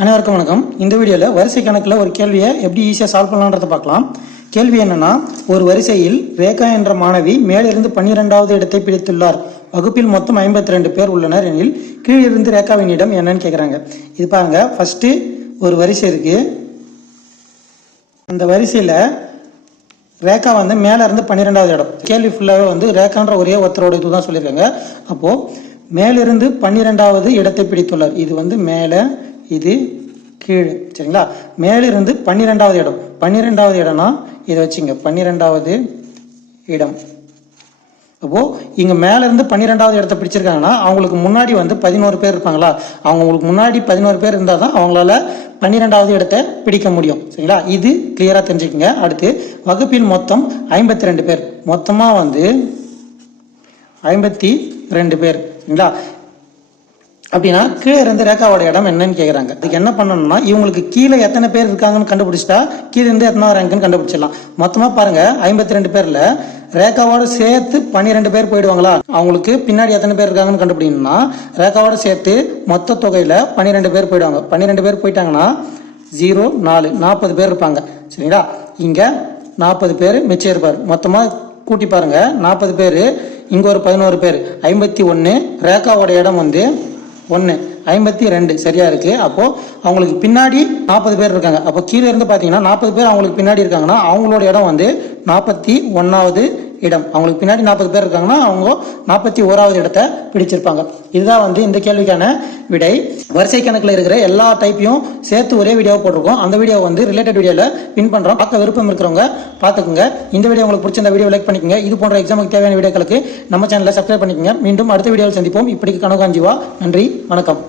அனைவருக்கும் வணக்கம். இந்த வீடியோவில் வரிசை கணக்கில் ஒரு கேள்வியை எப்படி ஈஸியாக சால்வ் பண்ணலான்றதை பார்க்கலாம். கேள்வி என்னன்னா ஒரு வரிசையில் ரேகா என்ற மாணவி மேலிருந்து பன்னிரெண்டாவது இடத்தை பிடித்துள்ளார். வகுப்பில் மொத்தம் ஐம்பத்தி ரெண்டு பேர் உள்ளனர் எனில் கீழிருந்து ரேகாவின் இடம் என்னன்னு கேட்குறாங்க இது பாருங்க ஃபஸ்ட்டு ஒரு வரிசை இருக்கு. அந்த வரிசையில் ரேகா வந்து மேலே இருந்து பன்னிரெண்டாவது இடம். கேள்வி ஃபுல்லாகவே வந்து ரேகான்ற ஒரே ஒருத்தரோட இதுதான் சொல்லியிருக்காங்க. அப்போது மேலிருந்து பன்னிரெண்டாவது இடத்தை பிடித்துள்ளார். இது வந்து மேலே இது கீழே சரிங்களா? மேலிருந்து பன்னிரெண்டாவது இடம். பன்னிரெண்டாவது இடம்னா இதை வச்சுங்க. பன்னிரெண்டாவது இடம். அப்போ இங்க மேல இருந்து பன்னிரெண்டாவது இடத்த பிடிச்சிருக்காங்கன்னா அவங்களுக்கு முன்னாடி வந்து பதினோரு பேர் இருப்பாங்களா? அவங்களுக்கு முன்னாடி பதினோரு பேர் இருந்தால் தான் அவங்களால பன்னிரெண்டாவது இடத்த பிடிக்க முடியும். சரிங்களா? இது கிளியரா தெரிஞ்சுக்கங்க. அடுத்து வகுப்பில் மொத்தம் ஐம்பத்தி ரெண்டு பேர். மொத்தமா வந்து ஐம்பத்தி ரெண்டு பேர். சரிங்களா? அப்படின்னா கீழே இருந்து ரேகாவோட இடம் என்னன்னு கேட்குறாங்க அதுக்கு என்ன பண்ணணும்னா இவங்களுக்கு கீழே எத்தனை பேர் இருக்காங்கன்னு கண்டுபிடிச்சிட்டா கீழே இருந்து எத்தனை ரேங்க்னு கண்டுபிடிச்சிடலாம். மொத்தமாக பாருங்க ஐம்பத்தி ரெண்டு பேர்ல ரேகாவோட சேர்த்து பன்னிரெண்டு பேர் போயிடுவாங்களா? அவங்களுக்கு பின்னாடி எத்தனை பேர் இருக்காங்கன்னு கண்டுபிடிக்கணும்னா ரேகாவோட சேர்த்து மொத்த தொகையில பன்னிரெண்டு பேர் போயிடுவாங்க. பன்னிரெண்டு பேர் போயிட்டாங்கன்னா ஜீரோ நாலு நாற்பது பேர் இருப்பாங்க. சரிங்களா? இங்க நாற்பது பேர் மிச்சம் இருப்பார். மொத்தமாக கூட்டி பாருங்க நாற்பது பேர் இங்க ஒரு பதினோரு பேர். ஐம்பத்தி ஒன்று ரேகாவோட இடம் வந்து ஒன்று ஐம்பத்தி ரெண்டு. சரியா இருக்கு. அப்போ அவங்களுக்கு பின்னாடி நாற்பது பேர் இருக்காங்க. அப்போ கீழே இருந்து பார்த்தீங்கன்னா நாற்பது பேர் அவங்களுக்கு பின்னாடி இருக்காங்கன்னா அவங்களோட இடம் வந்து நாற்பத்தி ஒன்றாவது இடம். அவங்களுக்கு பின்னாடி நாற்பது பேர் இருக்காங்கன்னா அவங்க நாற்பத்தி ஓராவது இடத்தை பிடிச்சிருப்பாங்க. இதுதான் வந்து இந்த கேள்விக்கான விடை. வரிசை கணக்கில் இருக்கிற எல்லா டைப்பையும் சேர்த்து ஒரே வீடியோ போட்டிருக்கோம். அந்த வீடியோ வந்து ரிலேட்டட் வீடியோவில் பின் பண்ணுறோம் பார்க்க விருப்பம் இருக்கிறவங்க பார்த்துக்குங்க. இந்த வீடியோ உங்களுக்கு பிடிச்சிருந்த வீடியோ லைக் பண்ணிக்கங்க. இது போன்ற எக்ஸாமுக்கு தேவையான வீடியோக்களுக்கு நம்ம சேனலை சப்ஸ்கிரைப் பண்ணிக்கங்க. மீண்டும் அடுத்த வீடியோவில் சந்திப்போம். இப்படிக்கு கனகாஞ்சிவா. நன்றி. வணக்கம்.